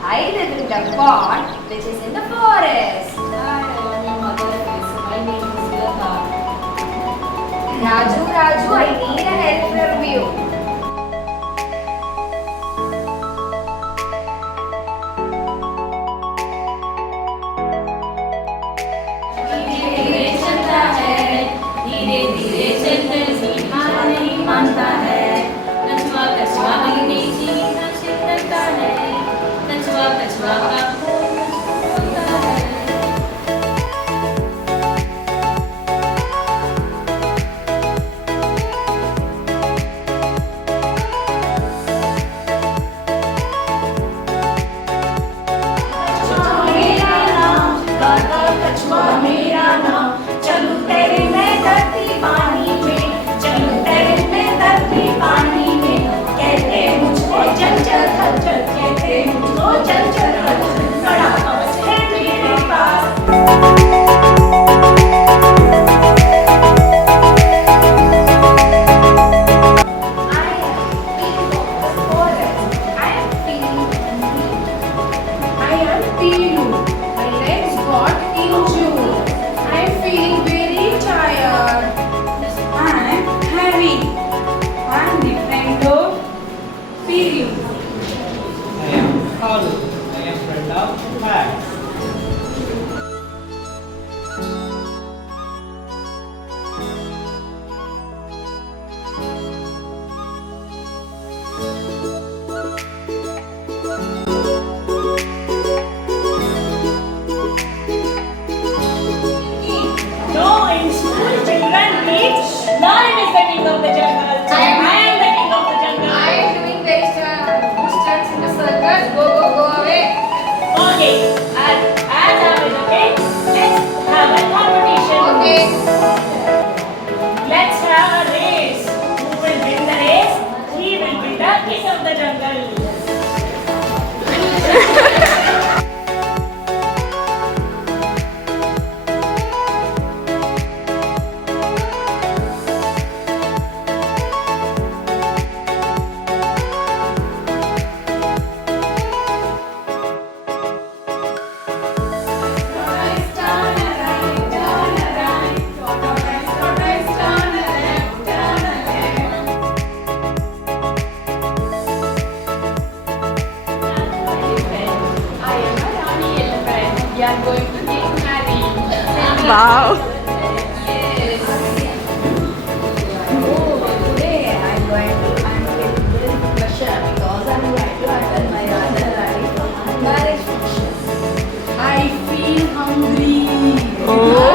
I live in the pond which is in the forest. Hi, I am your mother. My name is Lata. Raju, I need a help from you. धीरे चलता है, धीरे धीरे चलते सीखा नहीं मानता है। कछुआ कछुआ अपनी सीखा सिखता है, कछुआ कछुआ का होता है। कछुआ मेरा नाम, चलूं तेरे में धरती पानी में, चलूं तेरे में धरती पानी में। कहते मुझको चल चल चल चल, कहते मुझको चल चल चल, बड़ा कवच है मेरे पास। Lion is the king of the jungle. I am the king of the jungle. I am doing very good stunts in the circus. Go away. Okay, as I was okay, let's have a competition. Okay. Let's have a race. Who will win the race? He will be the king of the jungle. We are going to get married. Wow. Yes. Today I'm going to pressure because I'm going to attend my marriage function. I feel hungry. Oh.